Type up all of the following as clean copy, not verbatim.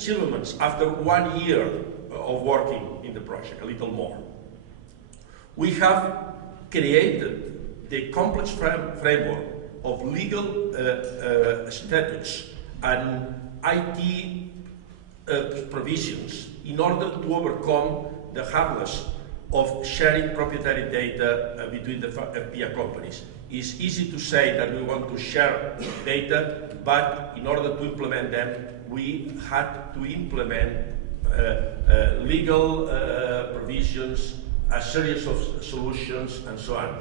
achievements after 1 year of working in the project, a little more. We have created the complex framework of legal statutes and IT provisions in order to overcome the hurdles of sharing proprietary data between the FPA companies. It's easy to say that we want to share data, but in order to implement them, we had to implement legal provisions, a series of solutions, and so on.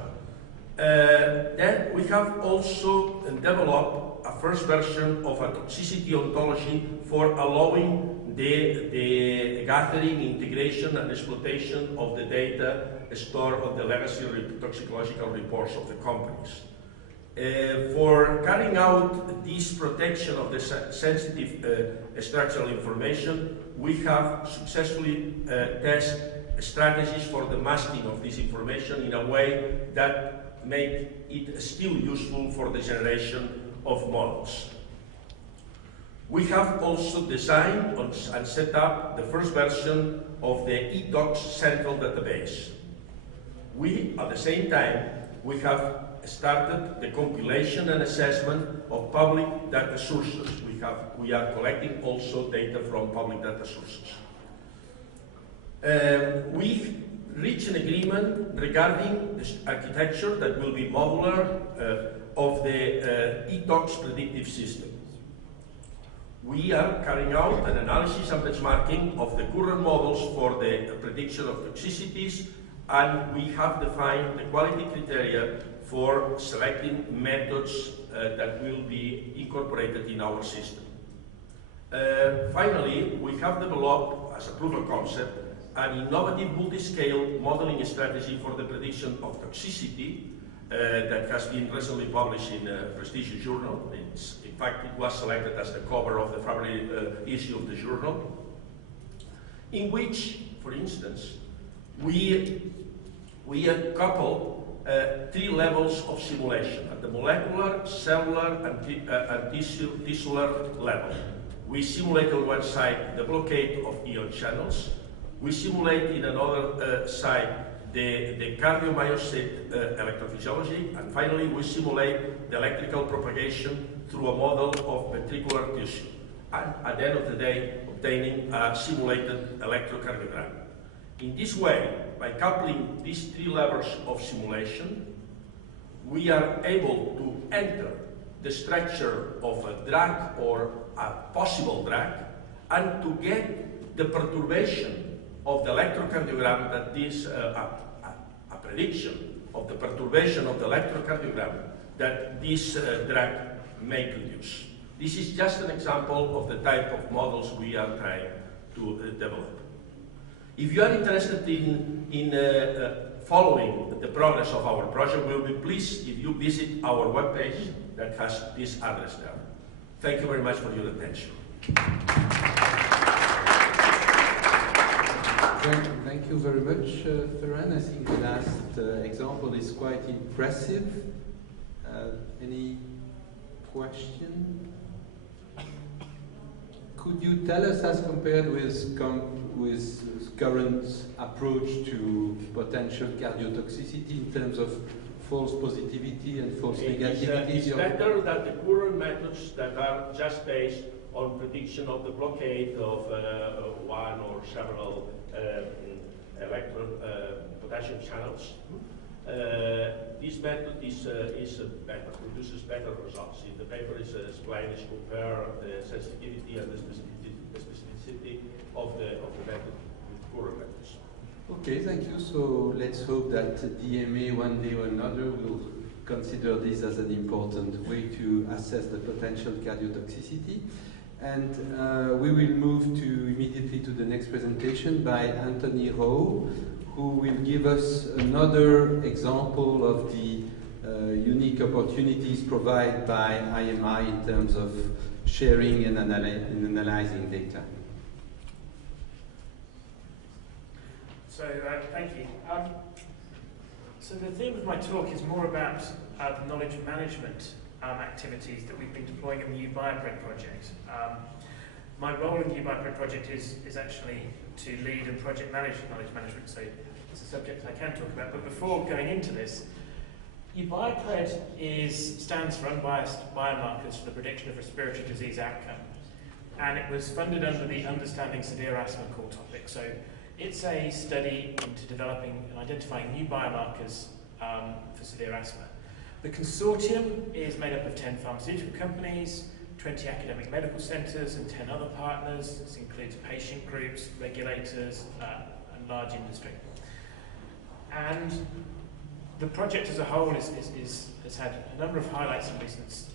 Then we have also developed a first version of a toxicity ontology for allowing the gathering, integration, and exploitation of the data stored on the legacy toxicological reports of the companies. For carrying out this protection of the sensitive structural information, we have successfully tested strategies for the masking of this information in a way that make it still useful for the generation of models. We have also designed and set up the first version of the eTox central database. At the same time, we have started the compilation and assessment of public data sources. We are collecting also data from public data sources. We've reached an agreement regarding the architecture that will be modular of the eTox predictive system. We are carrying out an analysis and benchmarking of the current models for the prediction of toxicities, and we have defined the quality criteria for selecting methods that will be incorporated in our system. Finally, we have developed, as a proof of concept, an innovative multi-scale modeling strategy for the prediction of toxicity that has been recently published in a prestigious journal. In fact, it was selected as the cover of the February issue of the journal, in which, for instance, we couple 3 levels of simulation at the molecular, cellular, and tisular level. We simulate on one side the blockade of ion channels. We simulate in another side the cardiomyocyte electrophysiology, and finally we simulate the electrical propagation through a model of ventricular tissue, and at the end of the day obtaining a simulated electrocardiogram. In this way, by coupling these 3 levels of simulation, we are able to enter the structure of a drug or a possible drug and to get the perturbation of the electrocardiogram that this, a prediction of the perturbation of the electrocardiogram that this drug may produce. This is just an example of the type of models we are trying to develop. If you are interested in following the progress of our project, we'll be pleased if you visit our webpage that has this address there. Thank you very much for your attention. Thank you very much, Ferran. I think the last example is quite impressive. Any question? Could you tell us, as compared with current approach to potential cardiotoxicity in terms of false positivity and false negativity? It's better than the current methods that are just based on prediction of the blockade of one or several potassium channels. This method is better, produces better results. In the paper is explained, is compare the sensitivity and the specificity of the method with current methods. Okay, thank you. So let's hope that DMA one day or another will consider this as an important way to assess the potential cardiotoxicity. And we will move immediately to the next presentation by Anthony Rowe, who will give us another example of the unique opportunities provided by IMI in terms of sharing and analyzing data. So, thank you. So the theme of my talk is more about the knowledge management activities that we've been deploying in the U-BIOPRED project. My role in the U-BIOPRED project is actually to lead and project manage knowledge management, so it's a subject I can talk about. But before going into this, U-BIOPRED stands for Unbiased Biomarkers for the Prediction of Respiratory Disease Outcome, and it was funded under the Understanding Severe Asthma core topic. So it's a study into developing and identifying new biomarkers for severe asthma. The consortium is made up of 10 pharmaceutical companies, 20 academic medical centres and 10 other partners. This includes patient groups, regulators and large industry. And the project as a whole has had a number of highlights in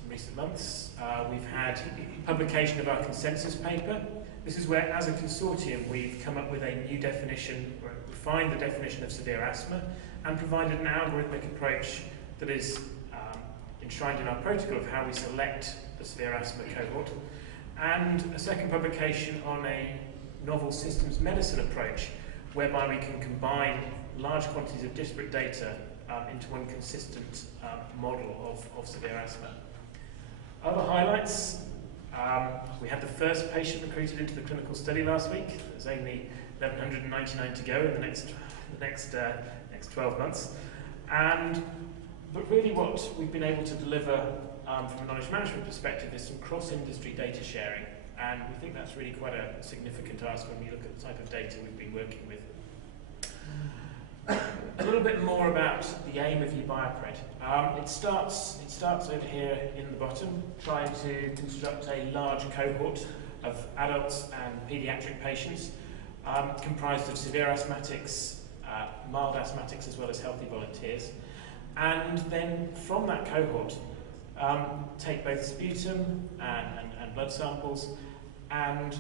recent months. We've had publication of our consensus paper. This is where, as a consortium, we've come up with a new definition, or refined the definition of severe asthma, and provided an algorithmic approach that is enshrined in our protocol of how we select the severe asthma cohort, and a second publication on a novel systems medicine approach, whereby we can combine large quantities of disparate data into one consistent model of severe asthma. Other highlights, we had the first patient recruited into the clinical study last week. There's only 1,199 to go in the next 12 months. But really what we've been able to deliver from a knowledge management perspective is some cross-industry data sharing, and we think that's really quite a significant ask when we look at the type of data we've been working with. A little bit more about the aim of U-BIOPRED. It starts over here in the bottom, trying to construct a large cohort of adults and paediatric patients comprised of severe asthmatics, mild asthmatics, as well as healthy volunteers. And then from that cohort, take both sputum and blood samples, and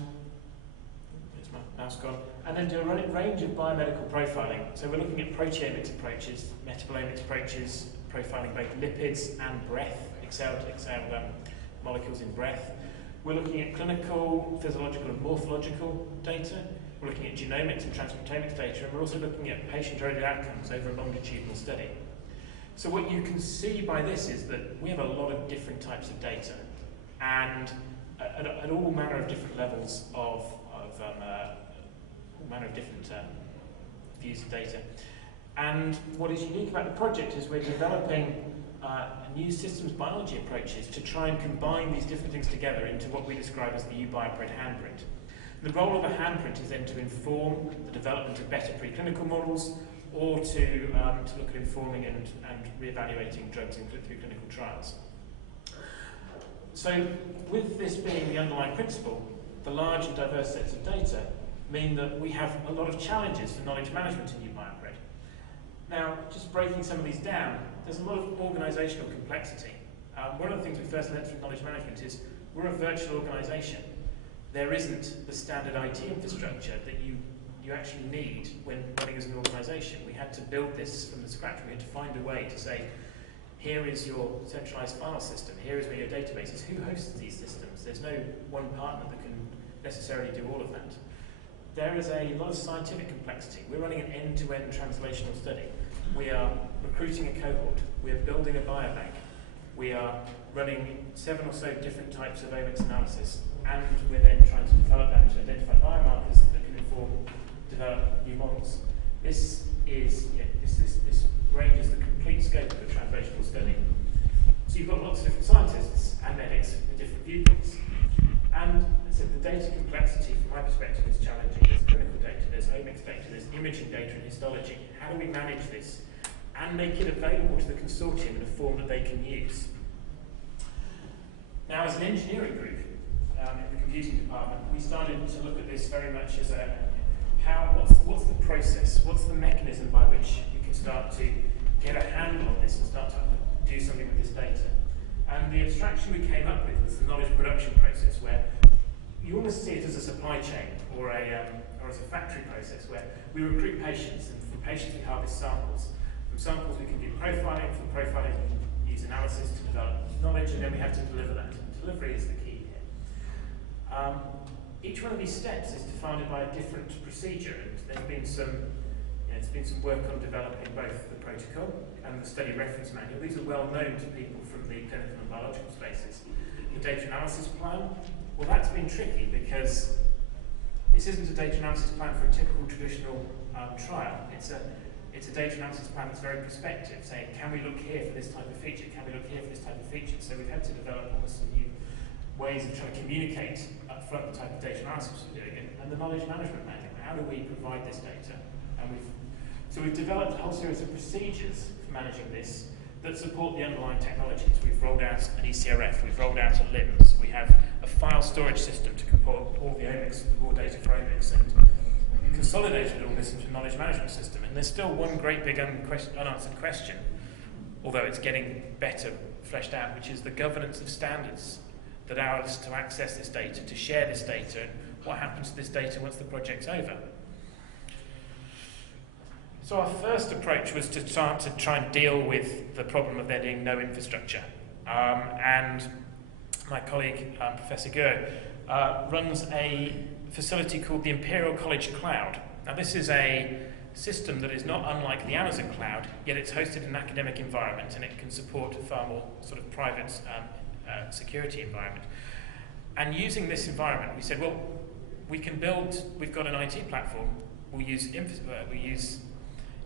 there's my mouse gone, and then do a range of biomedical profiling. So we're looking at proteomics approaches, metabolomics approaches, profiling both lipids and breath, exhaled molecules in breath. We're looking at clinical, physiological and morphological data. We're looking at genomics and transcriptomics data, and we're also looking at patient-related outcomes over a longitudinal study. So what you can see by this is that we have a lot of different types of data, and at all manner of different levels of all manner of different views of data. And what is unique about the project is we're developing new systems biology approaches to try and combine these different things together into what we describe as the U-BIOPRED handprint. The role of a handprint is then to inform the development of better preclinical models, or to look at informing and re-evaluating drugs through clinical trials. So with this being the underlying principle, the large and diverse sets of data mean that we have a lot of challenges for knowledge management in U-BIOPRED. Now, just breaking some of these down, there's a lot of organisational complexity. One of the things we first learned from knowledge management is we're a virtual organisation. There isn't the standard IT infrastructure that you actually need when running as an organisation. We had to build this from the scratch. We had to find a way to say, here is your centralised file system, here is where your database is. Who hosts these systems? There's no one partner that can necessarily do all of that. There is a lot of scientific complexity. We're running an end-to-end translational study. We are recruiting a cohort. We are building a biobank. We are running 7 or so different types of omics analysis, and we're then trying to develop them to identify biomarkers that can inform, develop new models. This ranges the complete scope of a translational study. So you've got lots of different scientists and medics with different viewpoints. And so the data complexity, from my perspective, is challenging. There's clinical data, there's omics data, there's imaging data and histology. How do we manage this and make it available to the consortium in a form that they can use? Now, as an engineering group in the computing department, we started to look at this very much as what's the process, what's the mechanism by which we can start to get a handle on this and start to do something with this data. And the abstraction we came up with was the knowledge production process, where you almost see it as a supply chain or as a factory process, where we recruit patients, and from patients we harvest samples. From samples we can do profiling, from profiling we can use analysis to develop knowledge, and then we have to deliver that. And delivery is the key here. Each one of these steps is defined by a different procedure, and there's been some work on developing both the protocol and the study reference manual. These are well known to people from the clinical and biological spaces. The data analysis plan, Well, that's been tricky because this isn't a data analysis plan for a typical traditional trial. It's a data analysis plan that's very prospective, saying, can we look here for this type of feature? Can we look here for this type of feature? So we've had to develop almost some new ways of trying to communicate up front the type of data analysis we're doing, and the knowledge management manual. How do we provide this data? And we've developed a whole series of procedures for managing this that support the underlying technologies. We've rolled out an ECRF, we've rolled out a LIMS, we have a file storage system to comport all the omics, the raw data for omics, and consolidated all this into a knowledge management system. And there's still one great big unanswered question, although it's getting better fleshed out, which is the governance of standards that allow us to access this data, to share this data, and what happens to this data once the project's over. So our first approach was to try and deal with the problem of there being no infrastructure. And my colleague, Professor Guo, runs a facility called the Imperial College Cloud. Now this is a system that is not unlike the Amazon cloud, yet it's hosted in an academic environment and it can support a far more sort of private security environment. And using this environment, we said, well, we've got an IT platform, we use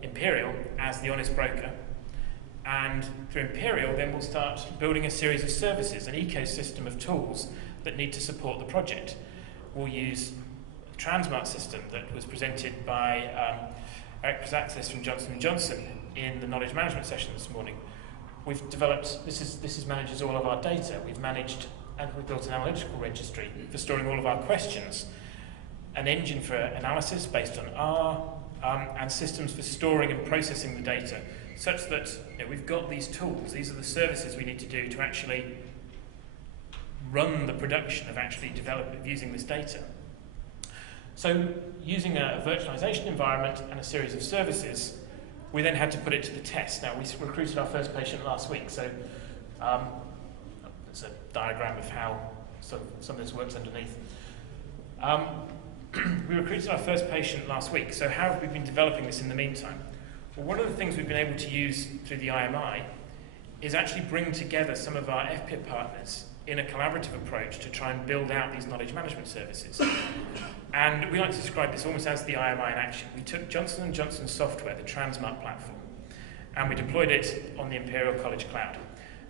Imperial as the honest broker, and through Imperial then we'll start building a series of services, an ecosystem of tools that need to support the project. We'll use a Transmart system that was presented by Eric Prazatzis from Johnson & Johnson in the knowledge management session this morning. We've developed, this manages all of our data. We've managed, and we've built an analytical registry for storing all of our questions, an engine for analysis based on R, and systems for storing and processing the data, such that we've got these tools. These are the services we need to do to actually run the production of actually using this data. So using a virtualization environment and a series of services, we then had to put it to the test. Now, we recruited our first patient last week, so it's a diagram of how some of this works underneath. We recruited our first patient last week, so how have we been developing this in the meantime? Well, one of the things we've been able to use through the IMI is actually bring together some of our FPIP partners in a collaborative approach to try and build out these knowledge management services. And we like to describe this almost as the IMI in action. We took Johnson & Johnson software, the Transmart platform, and we deployed it on the Imperial College Cloud.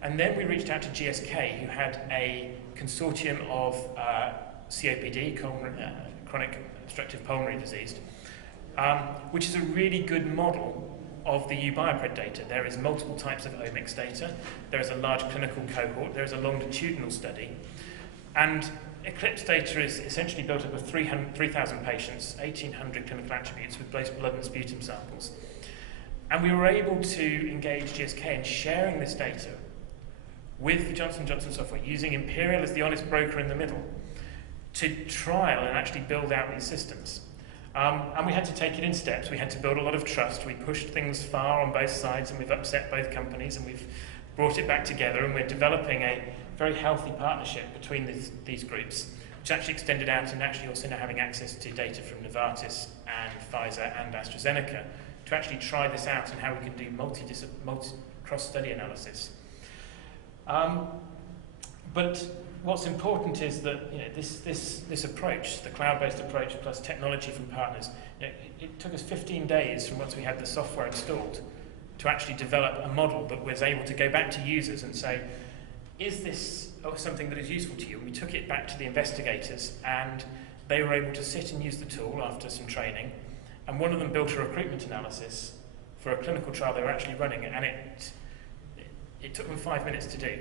And then we reached out to GSK, who had a consortium of COPD, chronic obstructive pulmonary disease, which is a really good model of the U-BIOPRED data. There is multiple types of omics data, there is a large clinical cohort, there is a longitudinal study, and ECLIPSE data is essentially built up of 3,000 patients, 1,800 clinical attributes with both blood and sputum samples. And we were able to engage GSK in sharing this data with the Johnson & Johnson software, using Imperial as the honest broker in the middle, to trial and actually build out these systems. And we had to take it in steps. We had to build a lot of trust. We pushed things far on both sides, and we've upset both companies, and we've brought it back together, and we're developing a very healthy partnership between these groups, which actually extended out and actually also now having access to data from Novartis and Pfizer and AstraZeneca to actually try this out and how we can do cross-study analysis. But what's important is that this approach, the cloud-based approach plus technology from partners, it took us 15 days from once we had the software installed to actually develop a model that was able to go back to users and say, is this something that is useful to you? And we took it back to the investigators, and they were able to sit and use the tool after some training, and one of them built a recruitment analysis for a clinical trial they were actually running, and it took them 5 minutes to do.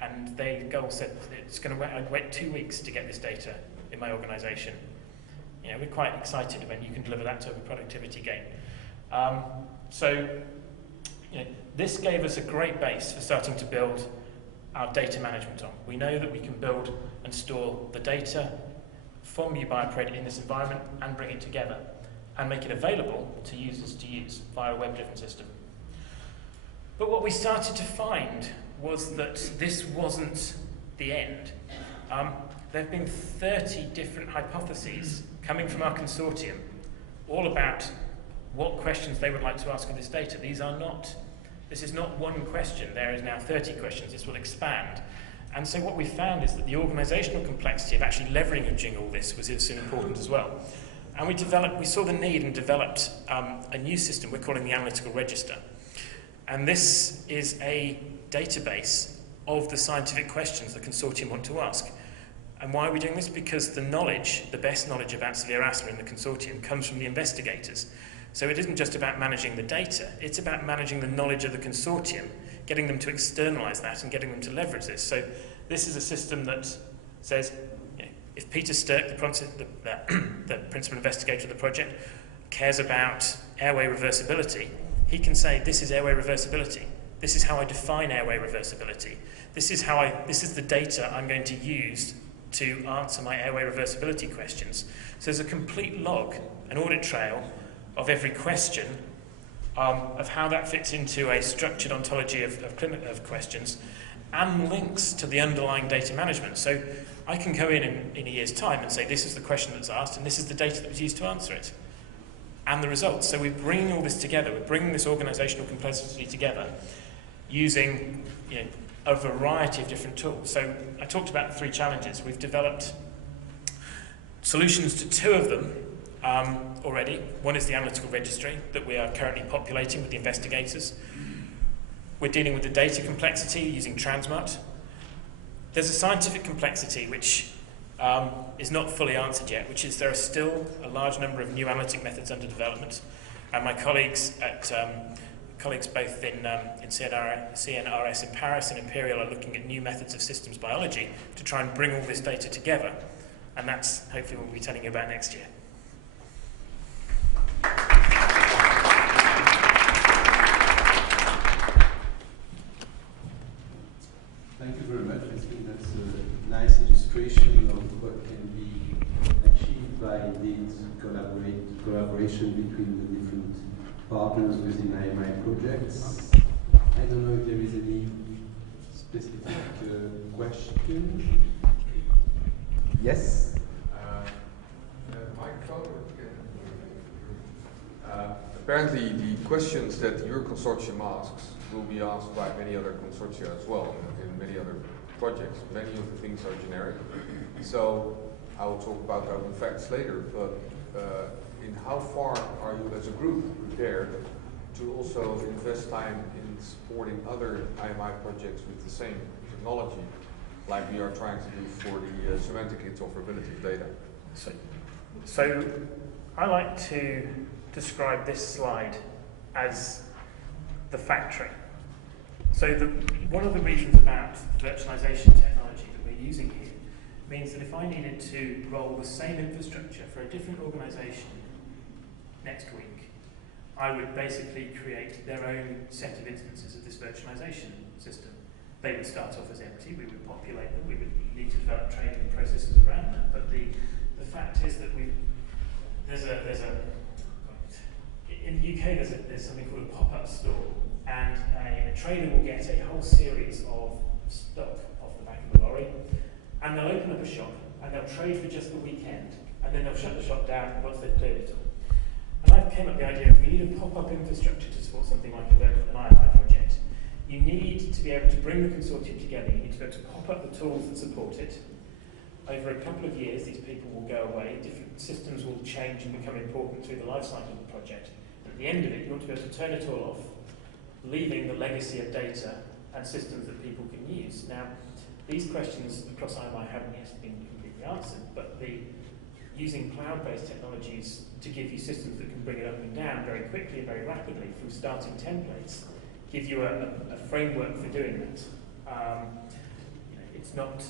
And the goal said, I'd wait 2 weeks to get this data in my organisation. We're quite excited when you can deliver that to a productivity gain. This gave us a great base for starting to build our data management on. We know that we can build and store the data from U-BIOPRED in this environment and bring it together and make it available to users to use via a web-driven system. But what we started to find was that this wasn't the end. There have been 30 different hypotheses coming from our consortium, all about what questions they would like to ask of this data. This is not one question, there is now 30 questions, this will expand. And so what we found is that the organisational complexity of actually leveraging all this was so important as well. And we saw the need and developed a new system we're calling the Analytical Register. And this is a database of the scientific questions the consortium want to ask. And why are we doing this? Because the knowledge, the best knowledge about severe asthma in the consortium comes from the investigators. So it isn't just about managing the data, it's about managing the knowledge of the consortium, getting them to externalise that and getting them to leverage this. So this is a system that says, if Peter Sturck, the principal investigator of the project, cares about airway reversibility, he can say, this is airway reversibility. This is how I define airway reversibility. This is the data I'm going to use to answer my airway reversibility questions. So there's a complete log, an audit trail of every question, of how that fits into a structured ontology of questions, and links to the underlying data management. So I can go in a year's time and say, this is the question that's asked, and this is the data that was used to answer it, and the results. So we're bringing all this together, we're bringing this organisational complexity together, using a variety of different tools. So I talked about the 3 challenges. We've developed solutions to 2 of them already. One is the analytical registry that we are currently populating with the investigators. We're dealing with the data complexity using Transmut. There's a scientific complexity which is not fully answered yet, which is there are still a large number of new analytic methods under development, and my colleagues both in CNRS in Paris and Imperial are looking at new methods of systems biology to try and bring all this data together, and that's hopefully what we'll be telling you about next year. Thank you very much. I think that's a nice illustration of what can be achieved by indeed collaboration between the different partners within IMI projects. I don't know if there is any specific question. Yes? Apparently the questions that your consortium asks will be asked by many other consortia as well in many other projects. Many of the things are generic. So I will talk about open facts later, but in how far are you as a group prepared to also invest time in supporting other IMI projects with the same technology, like we are trying to do for the semantic interoperability of data? So I like to describe this slide as the factory. So one of the reasons about the virtualization technology that we're using here means that if I needed to roll the same infrastructure for a different organization next week, I would basically create their own set of instances of this virtualization system. They would start off as empty, we would populate them, we would need to develop training processes around that. But the fact is that in the UK there's something called a pop-up store, and a trader will get a whole series of stock off the back of the lorry, and they'll open up a shop and they'll trade for just the weekend, and then they'll shut the shop down once they've cleared it all. And I came up with the idea of we need a pop-up infrastructure to support something like an IMI project. You need to be able to bring the consortium together. You need to be able to pop up the tools that support it. Over a couple of years, these people will go away, different systems will change and become important through the life cycle of the project. And at the end of it, you want to be able to turn it all off, leaving the legacy of data and systems that people can use. Now, these questions across IMI haven't yet been completely answered, but using cloud-based technologies to give you systems that can bring it up and down very quickly and very rapidly from starting templates give you a framework for doing that. It's not.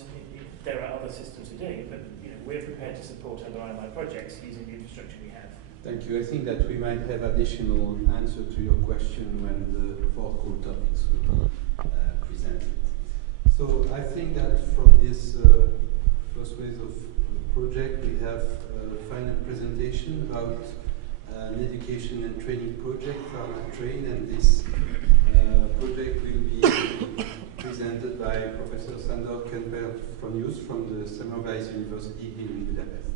There are other systems for doing it, but we're prepared to support other IMI projects using the infrastructure we have. Thank you. I think that we might have additional answer to your question when the 4 core topics will be presented. So I think that from this first phase of project, we have a final presentation about an education and training project, PharmaTrain, and this project will be presented by Professor Sandor Kerpel-Fronius from the Semmelweis University here in Budapest.